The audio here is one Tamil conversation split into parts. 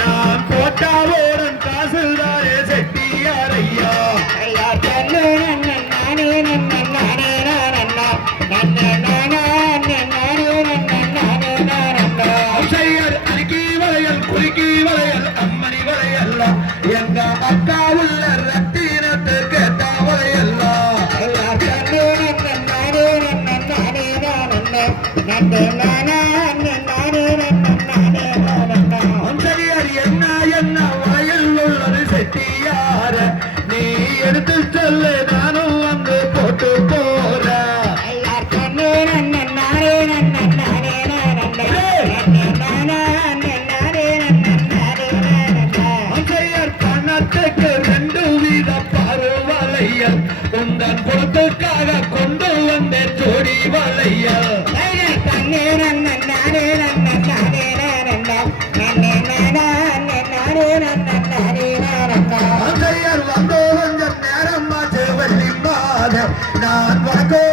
நான் போட்டாவோடன் காசுதாரே செட்டியாரையா அருக்கி வளையல் குறுக்கி வளையல் அம்மணி வளையல்ல எங்க அக்கா உள்ள ரத்தினத்து கேட்ட வளையல்ல என்ன என்ன வளையல் உள்ளது செட்டியார நீ எடுத்து சொல்லு நானும் வந்து போட்டு போற உந்தன் பொறுத்துக்காக கொண்டு வந்த ஜோடி வளையல் வந்தோ கொஞ்சம் நேரம் வள்ளி மாத நான் வாங்கோ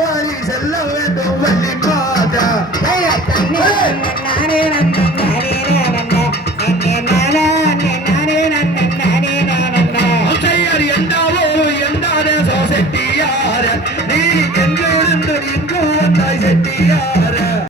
செல்ல